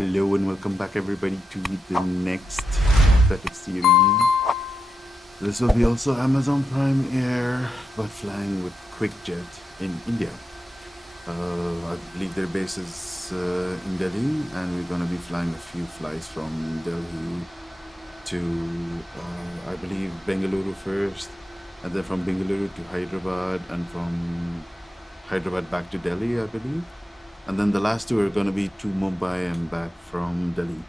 Hello and welcome back everybody to the next set of series. This will be also Amazon Prime Air, but flying with Quikjet in India. I believe their base is in Delhi, and we're going to be flying a few flights from Delhi to, I believe, Bengaluru first, and then from Bengaluru to Hyderabad, and from Hyderabad back to Delhi, I believe. And then the last two are going to be to Mumbai and back from Delhi.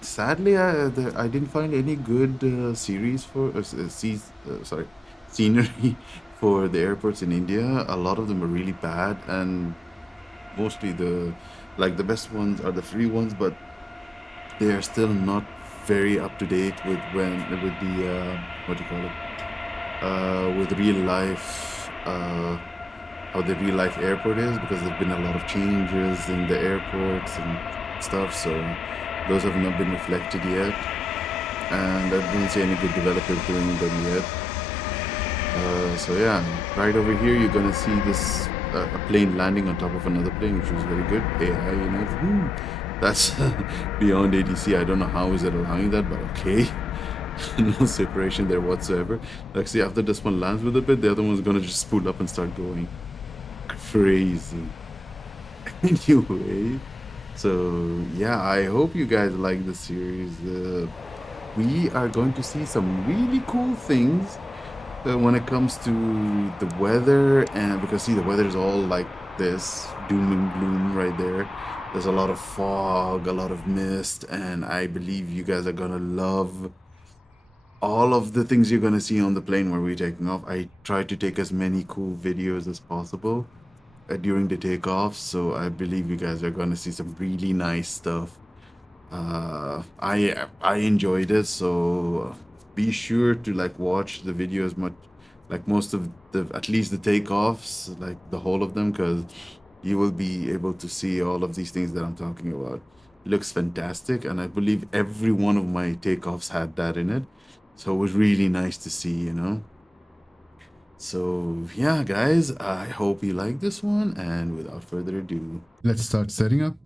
Sadly, I didn't find any good series for scenery for the airports in India. A lot of them are really bad, and mostly the best ones are the free ones, but they are still not very up to date with the what do you call it, with real life. How the real life airport is, because there've been a lot of changes in the airports and stuff, so those have not been reflected yet, and I didn't see any good developers doing them yet. So yeah, right over here you're gonna see this a plane landing on top of another plane, which was very good. AI, that's beyond ADC. I don't know how is it allowing that, but okay. No separation there whatsoever. Like, see, after this one lands with a bit, the other one's gonna just spool up and start going. Crazy. Anyway, so yeah, I hope you guys like the series. We are going to see some really cool things when it comes to the weather, and because see, the weather is all like this doom and gloom right there. There's a lot of fog, a lot of mist, and I believe you guys are gonna love all of the things you're gonna see on the plane where we're taking off. I tried to take as many cool videos as possible during the takeoff, so I believe you guys are gonna see some really nice stuff. I enjoyed it, so be sure to like watch the videos much, like most of the, at least the takeoffs, like the whole of them, because you will be able to see all of these things that I'm talking about. It looks fantastic, and I believe every one of my takeoffs had that in it, so it was really nice to see. So yeah, guys, I hope you like this one, and without further ado, let's start setting up.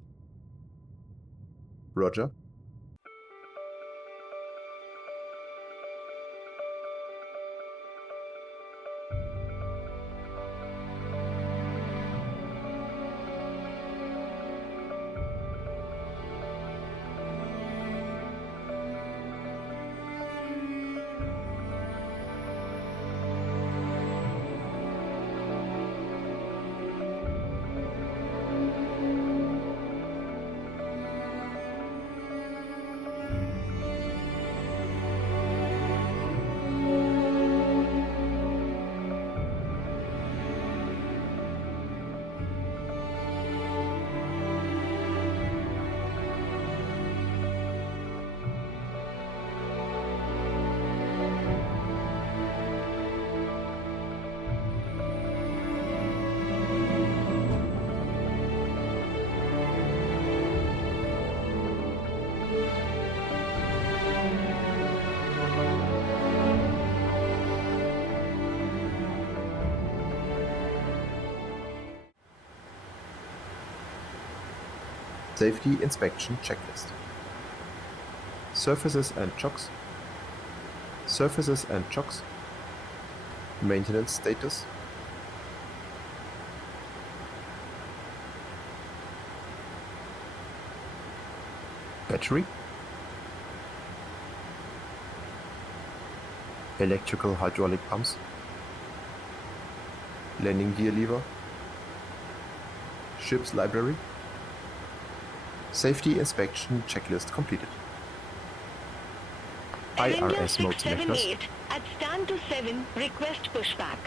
Roger. Safety inspection checklist. Surfaces and chocks. Surfaces and chocks. Maintenance status. Battery. Electrical hydraulic pumps. Landing gear lever. Ship's library. Safety inspection checklist completed. IRS mode selectors. At stand to 7, request pushback.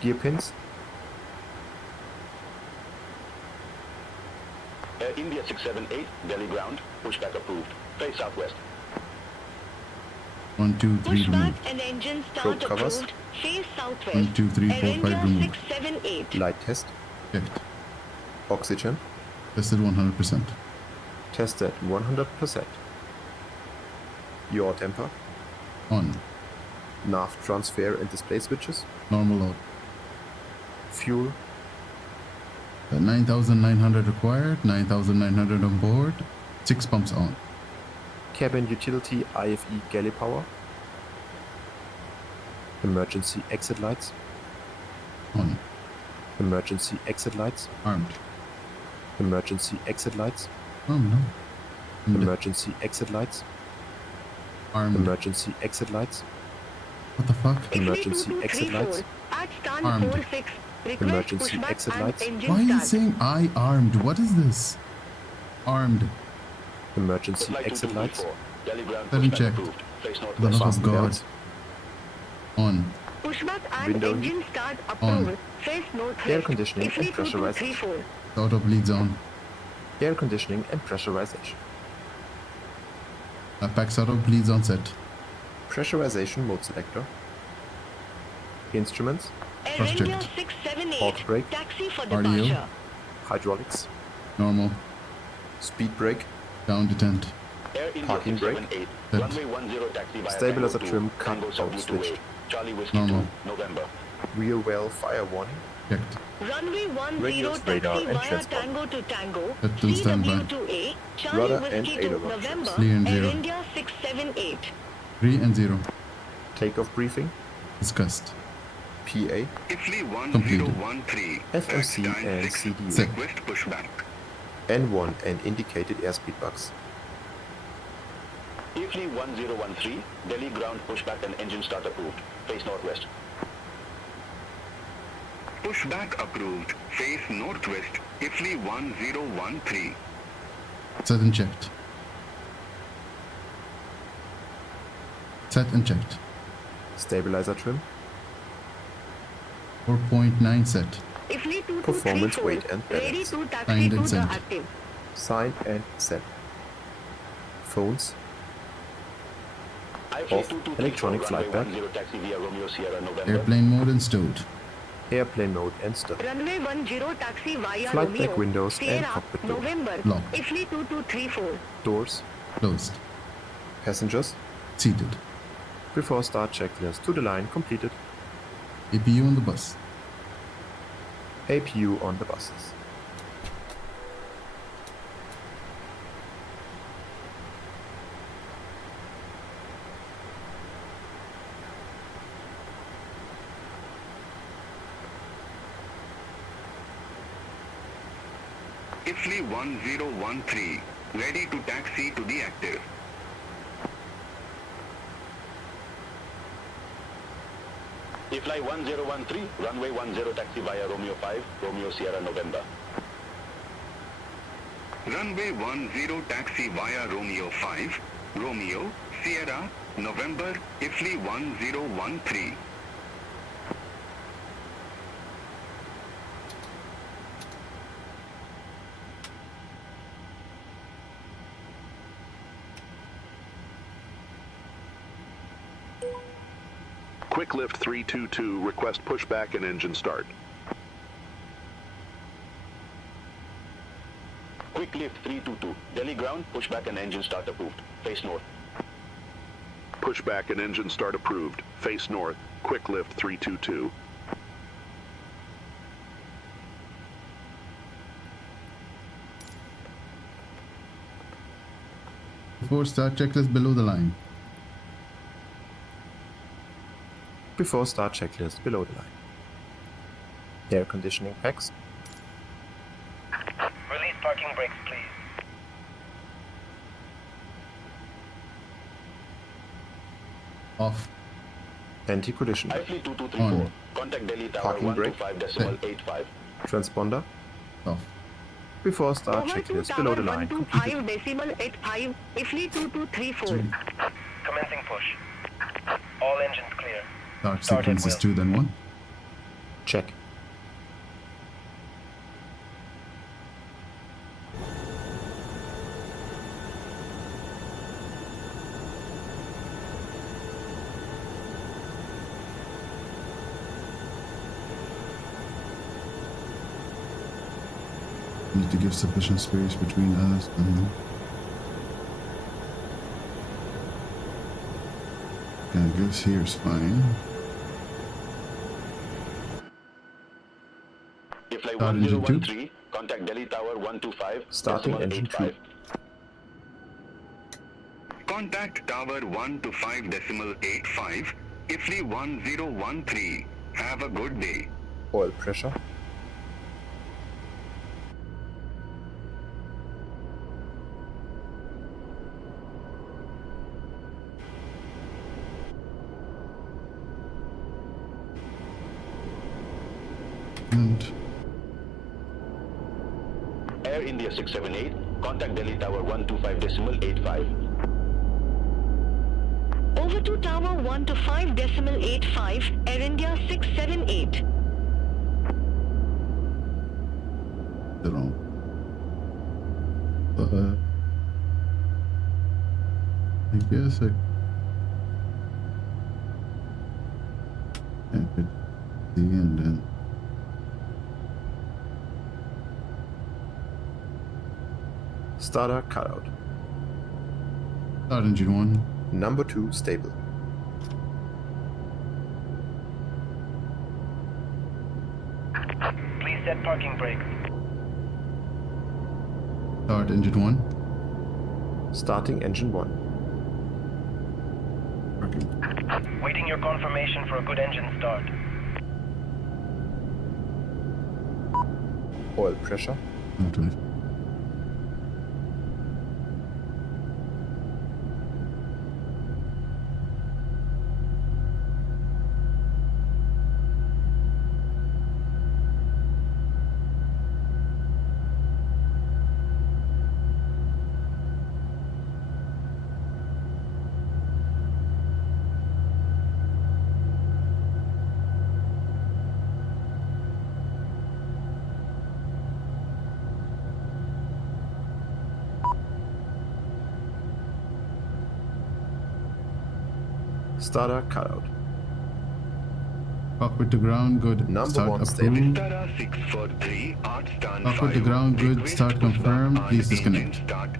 Gear pins. India 678, Delhi ground, pushback approved. Face southwest. 1, 2, 3, Pushback remove. and engine Probe start covers. approved. Face southwest. 1, 2, 3, 4, 5, India remove. 678. Light test. Checked. Oxygen. Tested 100%. Tested 100%. Yaw temper. On. Nav transfer and display switches. Normal load. Fuel. 9,900 required, 9,900 on board, 6 pumps on. Cabin utility IFE galley power. Emergency exit lights. On. Emergency exit lights. Armed. Emergency exit lights. Armed, no. Emergency exit lights. Armed. Emergency exit lights. What the fuck? Emergency exit lights. At stand Armed. 46. Request Emergency pushback exit and lights. engine Why are you start. saying I armed? What is this? Armed. Emergency exit lights. Delhi ground Let him pushback check. approved. Face The northwest. love of Fasten God. belts. On. Pushback and Window. engine start On. approved. Face northwest. Air conditioning and Ifly 2234. pressurization. Auto bleeds on. Air conditioning and pressurization. Apex auto bleeds on set. Pressurization mode selector. Instruments. Air Cross India checked. 678. Port brake. Taxi for RDO. departure. Hydraulics. Normal. Speed brake. Down to tent. Air India Parking brake. 678. Set. Runway 10 taxi via Stabilizer Tango trim 2, cut Tango out Subdue switched. 2A. Charlie Whiskey Normal. 2, November. Rear well fire warning. Checked. Runway 10 Radios, taxi radar, and via transport. Tango to Tango. Set to standby. CW2A. Charlie Rudder and Whiskey 2, aileron November. Three and Air zero. India 678. 3 and 0. Takeoff briefing. Discussed. PA. Ifly Completed. 1013. FMC Touchdown and 6, CDU. Set. Request pushback. N1 and indicated airspeed bugs. Ifly 1013. Delhi ground pushback and engine start approved. Face northwest. Pushback approved. Face northwest. Ifly 1013. Set and checked. Set and checked. Stabilizer trim. 4.9 set. Ifly 2234. Performance, weight, and Ready balance. to taxi Signed to and the sent. active. Signed and set. Phones. Off. Electronic flight path. 10 taxi via Romeo Sierra November. Airplane mode and stowed. Airplane mode and stowed. Runway 10 taxi via Flight Romeo. deck windows and Sierra, cockpit door. November. Locked. Ifly 2234. Doors. Closed. Passengers. Seated. Before start checklist to the line completed. APU on the bus. APU on the buses. Ifly 1013. Ready to taxi to the active. Ifly 1013. Runway 10 taxi via Romeo 5. Romeo Sierra November. Runway 10 taxi via Romeo 5. Romeo, Sierra, November, Ifly 1013. Quick lift 322, request pushback and engine start. Quick lift 322. Delhi ground pushback and engine start approved. Face north. Pushback and engine start approved. Face north. Quick lift 322. Before start checklist below the line. Before start checklist below the line. Air conditioning packs. Release parking brakes, please. Off. Anti-collision brake. Ifly 2234. On. Contact Delhi Tower Parking brake. 125.85. Transponder. Off. Before start Over to checklist tower below the line completed. 125.85. Ifly 2234. Commencing push. All engines clear. Start Start at sequence is will. 2 then 1. Check. Need to give sufficient space between us and I guess here's fine. Ifly Start engine 2. 1013, contact Delhi Tower 125, Starting decimal engine 2. 85. Contact Tower 125.85, IFLI 1013. Have a good day. Oil pressure. And Air India 678, contact Delhi Tower 125 decimal 85. Over to Tower 125.85, Air India 678. the wrong. I guess I could see and then. Starter cutout. Start engine 1. Number 2 stable. Please set parking brakes. Start engine 1. Starting engine 1. Parking. Waiting your confirmation for a good engine start. Oil pressure. Not right. Starter cutout. Cockpit to ground, good. Number Start 1 approved. stable. Tara 643, art stand Cockpit to 5. ground, good. Request Start pushback confirmed. and Please engine disconnect. Start.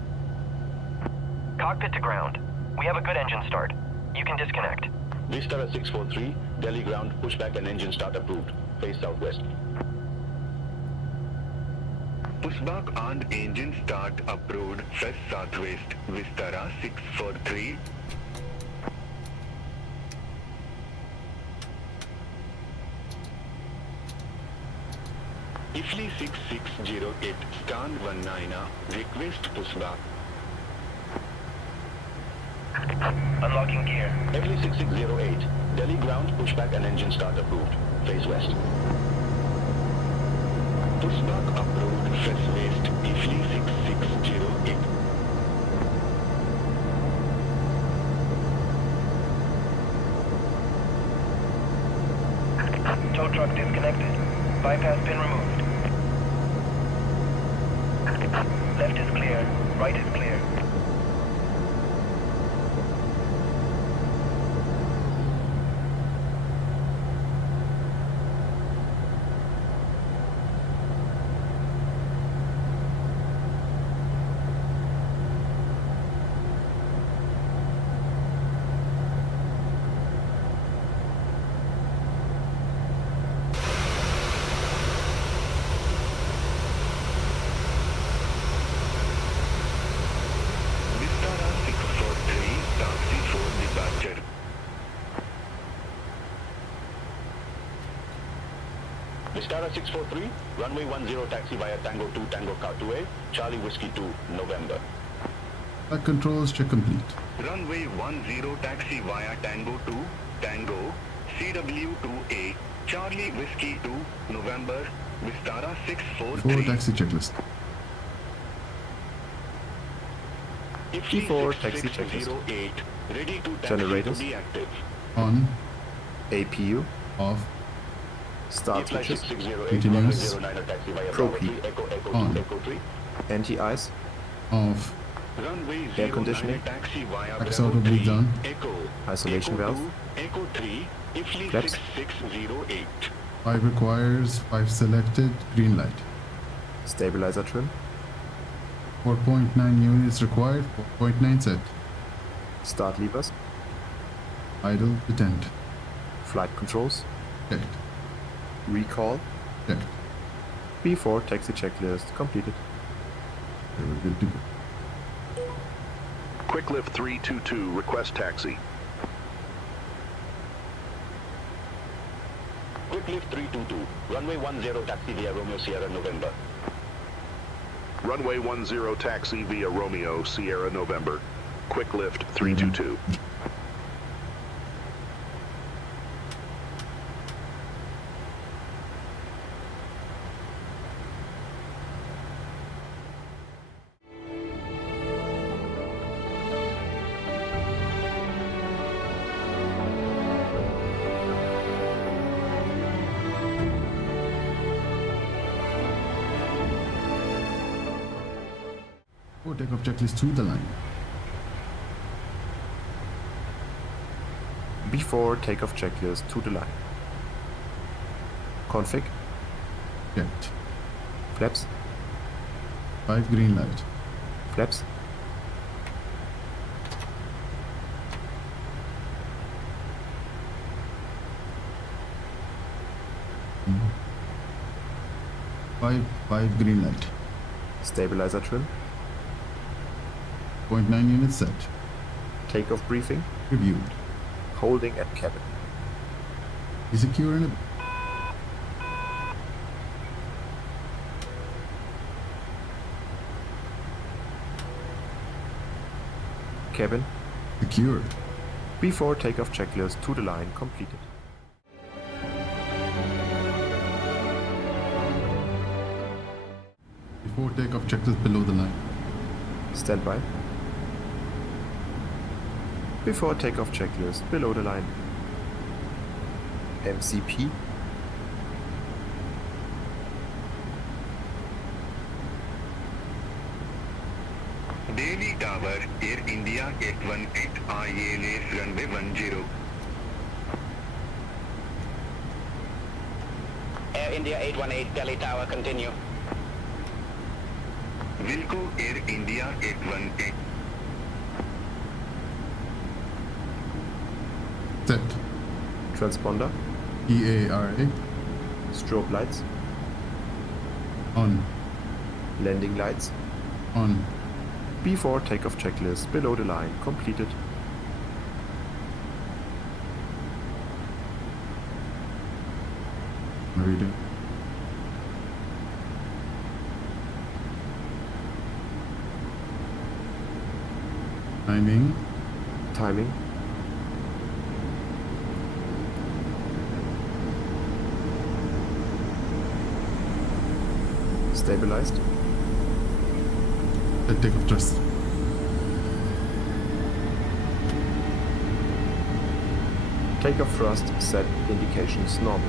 Cockpit to ground. We have a good engine start. You can disconnect. Vistara 643, Delhi ground, pushback and engine start approved. Face southwest. Pushback and engine start approved. Face southwest. Vistara 643. IFLI 6608, stand 19, request pushback. Unlocking gear. Heavily 6608, Delhi ground, pushback and engine start approved. Face west. Pushback approved, face west, IFLI 6608. Tow truck disconnected. Bypass pin removed. Left is clear. Right is clear. Vistara 643, taxi for departure. Vistara 643, runway 10 taxi via Tango 2 Tango Car 2A, Charlie Whiskey 2, November. Flight controls check complete. Runway 10 taxi via Tango 2, Tango, CW2A, Charlie Whiskey 2, November, Vistara 4 643. taxi checklist. T4 taxi checklist. 6608, ready to taxi Generators. to be active. On, APU. off, Start Flight switches. 6608, Continuous. runway 09 taxi via Pro Bravo P. 3, Echo Echo On. 2 Echo 3. Anti-ice. off, Runway Air 09 conditioning. taxi via Back Bravo auto bleed 3, down. Echo, Isolation Echo valve. 2, Echo 3, IFLI Flaps. 6608. 5 requires, 5 selected, green light. Stabilizer trim. 4.9 units required, 4.9 set. Start levers. Idle, detent. Flight controls. Checked, Recall. checked. B4 taxi checklist completed. Okay, we're good to go. Quick lift 322, request taxi. Quick lift 322, runway 10 taxi via Romeo Sierra November. Runway 10 taxi via Romeo Sierra November. Quick lift 322. Oh, takeoff checklist to the line. B4 takeoff checklist to the line. Config, Checked. flaps, 5 green light. flaps, Five green light. stabilizer trim, 0.9 units set. takeoff briefing, Reviewed. holding at cabin. Be secure in a... Cabin, Secured. B4 takeoff checklist to the line completed. Before takeoff checklist below the line. Standby. Before takeoff checklist below the line. MCP, Delhi Tower, Air India 818 ILS runway 10. Air India 818, Delhi Tower, continue. Wilco Air India 818. Set. transponder, EARA. strobe lights, On. landing lights, On. B4 takeoff checklist below the line completed. Reading. Timing. Timing, stabilized, Set takeoff thrust. takeoff thrust set indications normal.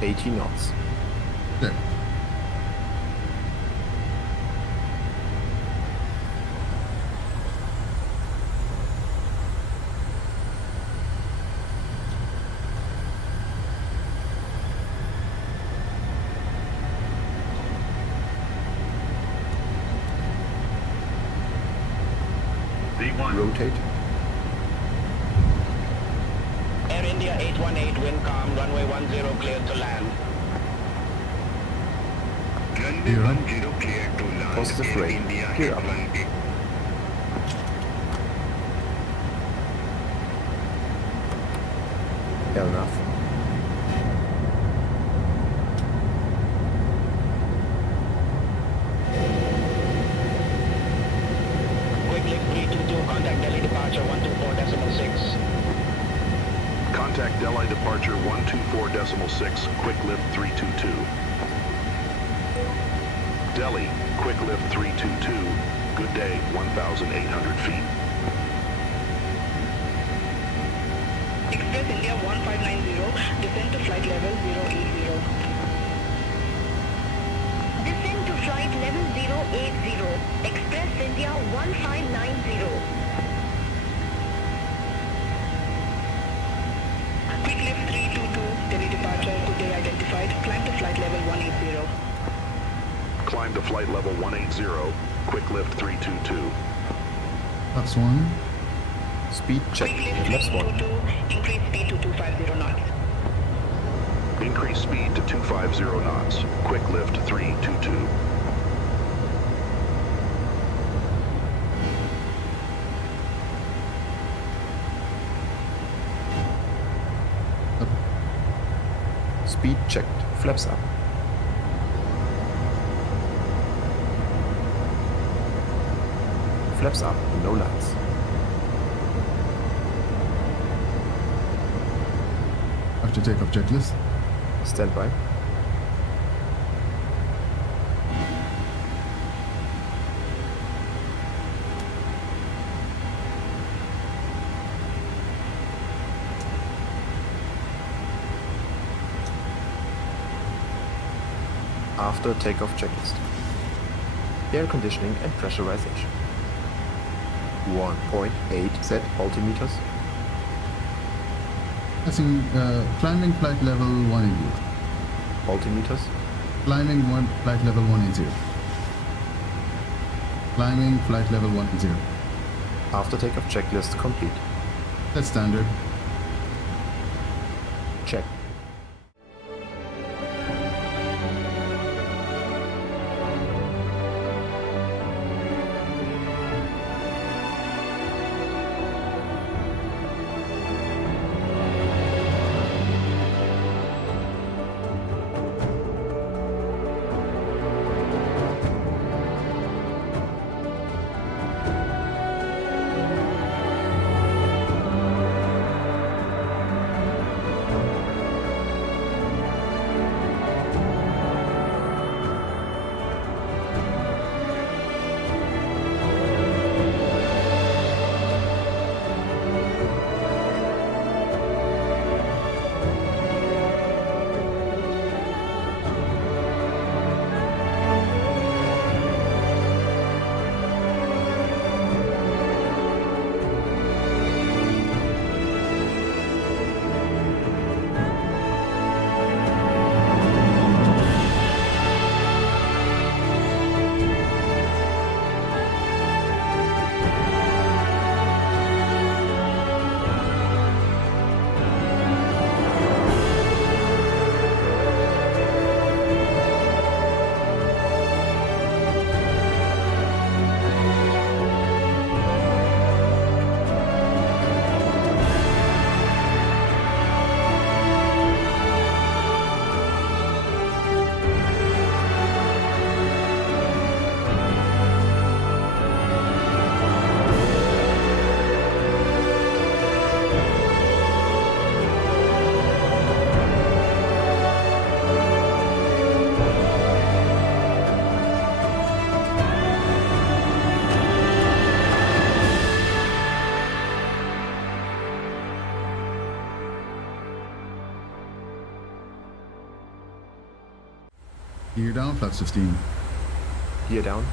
$80 knots. Check. Rotate, Air India 818, wind calm, runway 10 cleared to land. Runway Gear up. 10 clear to land. Positive Air rate. India Gear up. 818. enough. Quick lift 322, contact Delhi departure 124.6. Contact Delhi departure 124.6, quick lift 322. Delhi, quick lift 322, good day, 1,800 feet. Express India 1590, descend to flight level 080. Descend to flight level 080. Express India 1590. Quick lift 322, Delhi departure, good day identified. Climb to flight level 180. Climb to flight level 180, quick lift 322. That's one. Speed check. Quick lift Flaps 1. 322, increase speed to 250 knots. Increase speed to 250 knots. Quick lift 322. Speed checked. Flaps up. Flaps up. No lights. After takeoff checklist. Stand by. After takeoff checklist. Air conditioning and pressurization. 1.8 Z altimeters. Passing, climbing flight level 180. Altimeters. Climbing flight level 180. Climbing flight level 180. After takeoff checklist complete. That's standard. Check. Gear down, flaps 15. Gear down.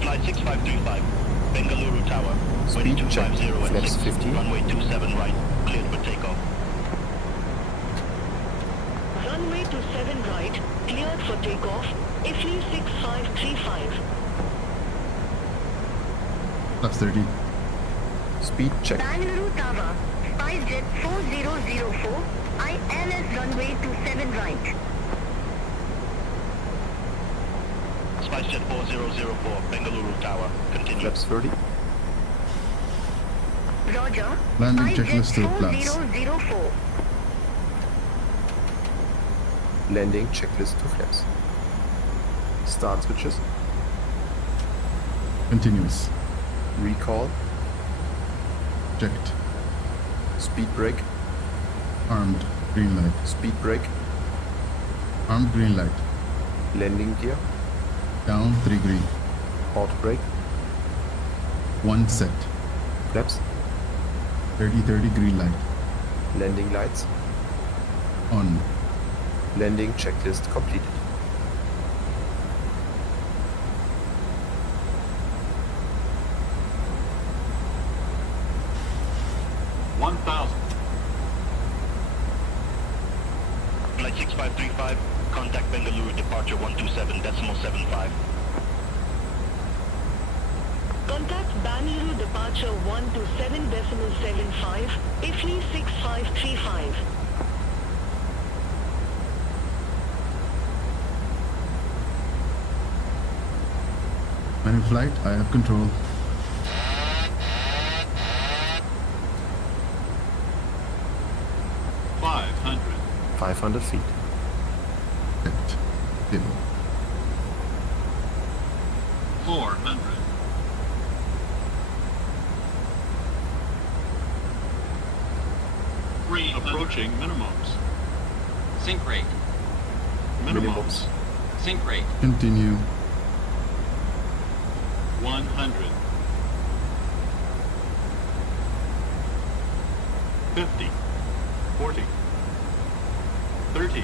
Flight 6535, Bengaluru Tower. Speed Wind check. 250 at Flaps 6, 15. runway 27 right, cleared for takeoff. Runway 27 right, cleared for takeoff, IFE 6535. Flaps 30. Speed check. Bengaluru Tower, SpiceJet 4004, ILS runway 27 right. SpiceJet 4004, Bengaluru Tower. Continue. Flaps 30. Roger. Landing SpiceJet checklist to flaps. 4004. Landing checklist to flaps. Start switches. Continuous. Recall. Checked. Speed brake. Armed. Green light. Speed brake. Armed green light. Landing gear. Down 3 green. Auto brake. 1 set. Flaps. 30 green light. Landing lights. On. Landing checklist completed. Flight 6535, Contact Bengaluru departure 127.75. Contact Bengaluru departure 127.75, IFLI 6535. I'm in flight, I have control. 500 feet. Left. Table. 400. Approaching minimums. Sync rate. Minimums. Sync rate. Continue. 100. 50. 40. 30.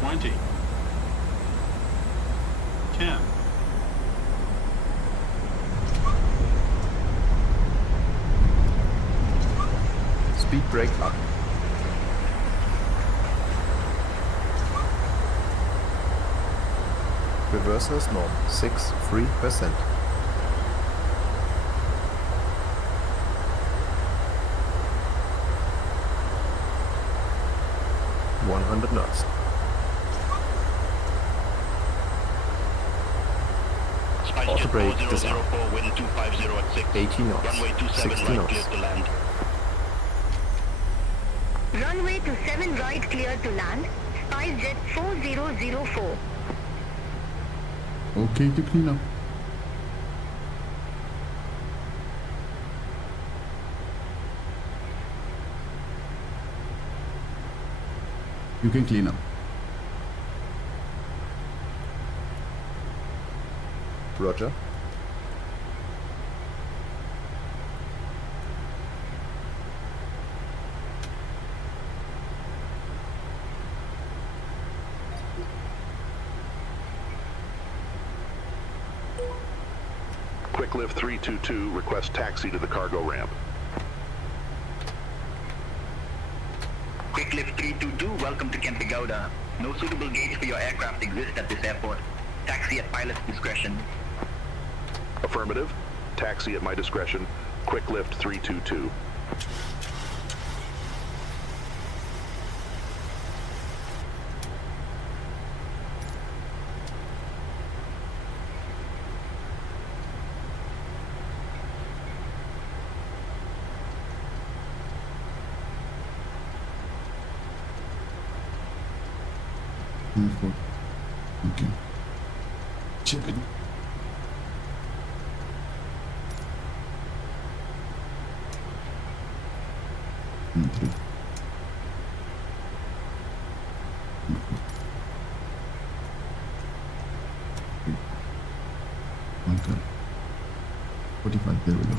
20. 10. Speed brake up. Reversers north 63%. 100 knots. Auto brake disarm. 4004, wind 250 at 6. 80 knots. Runway 27 60 right, knots. clear to land. Runway 27 right clear to land. SpiceJet 4004. Okay to clean up. You can clean up. Roger. Quick lift 322, request taxi to the cargo ramp. Quick lift 322, welcome to Kempegowda. No suitable gauge for your aircraft exists at this airport. Taxi at pilot's discretion. Affirmative. Taxi at my discretion. Quick lift 322. Okay. Check it. Three. Okay. 45, there we go.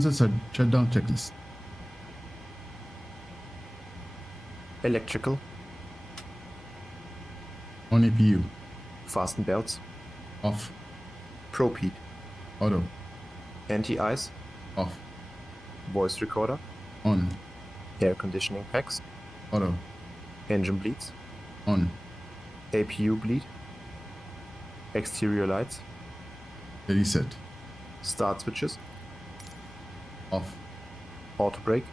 Shutdown checklist. Electrical. On APU. Fasten belts. Off. Probe heat. Auto. Anti-ice. Off. Voice recorder. On. Air conditioning packs. Auto. Engine bleeds. On. APU bleed. Exterior lights. Reset. Start switches. Off. Auto brake.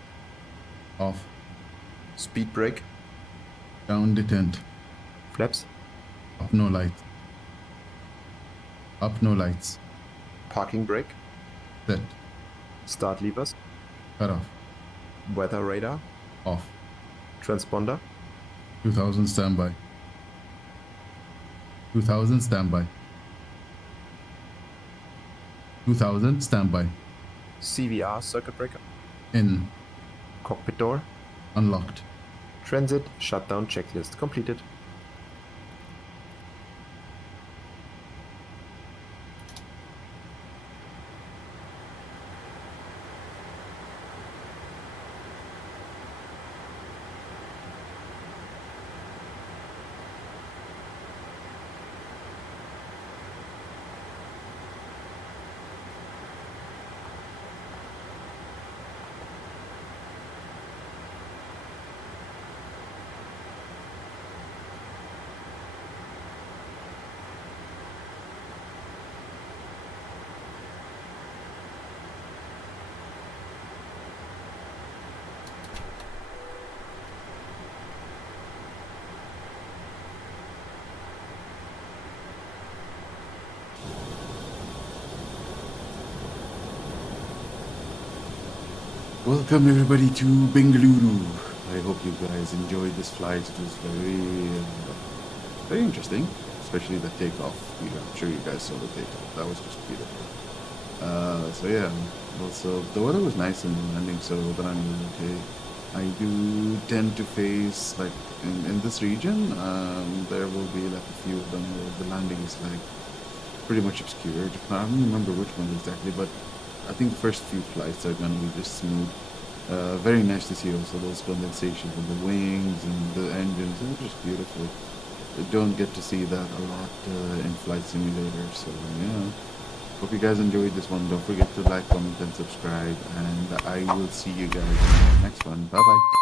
Off. Speed brake. Down detent. Flaps. Up no lights. Up no lights. Parking brake. Set. Start levers. Cut off. Weather radar. Off. Transponder. 2000 standby. 2000 standby. 2000 standby. CVR circuit breaker. In. Cockpit door. Unlocked. Transit shutdown checklist completed. Welcome everybody to Bengaluru. I hope you guys enjoyed this flight. It was very interesting, especially the takeoff. I'm sure you guys saw the takeoff. That was just beautiful. So yeah, also the weather was nice in the landing, so the landing was okay. I do tend to face, like, in this region, there will be like a few of them where the landing is like pretty much obscured. I don't remember which one exactly, but I think the first few flights are going to be just smooth. Very nice to see also those condensations on the wings and the engines. It's just beautiful. You don't get to see that a lot in Flight Simulator. So yeah, hope you guys enjoyed this one. Don't forget to like, comment, and subscribe. And I will see you guys in the next one. Bye bye.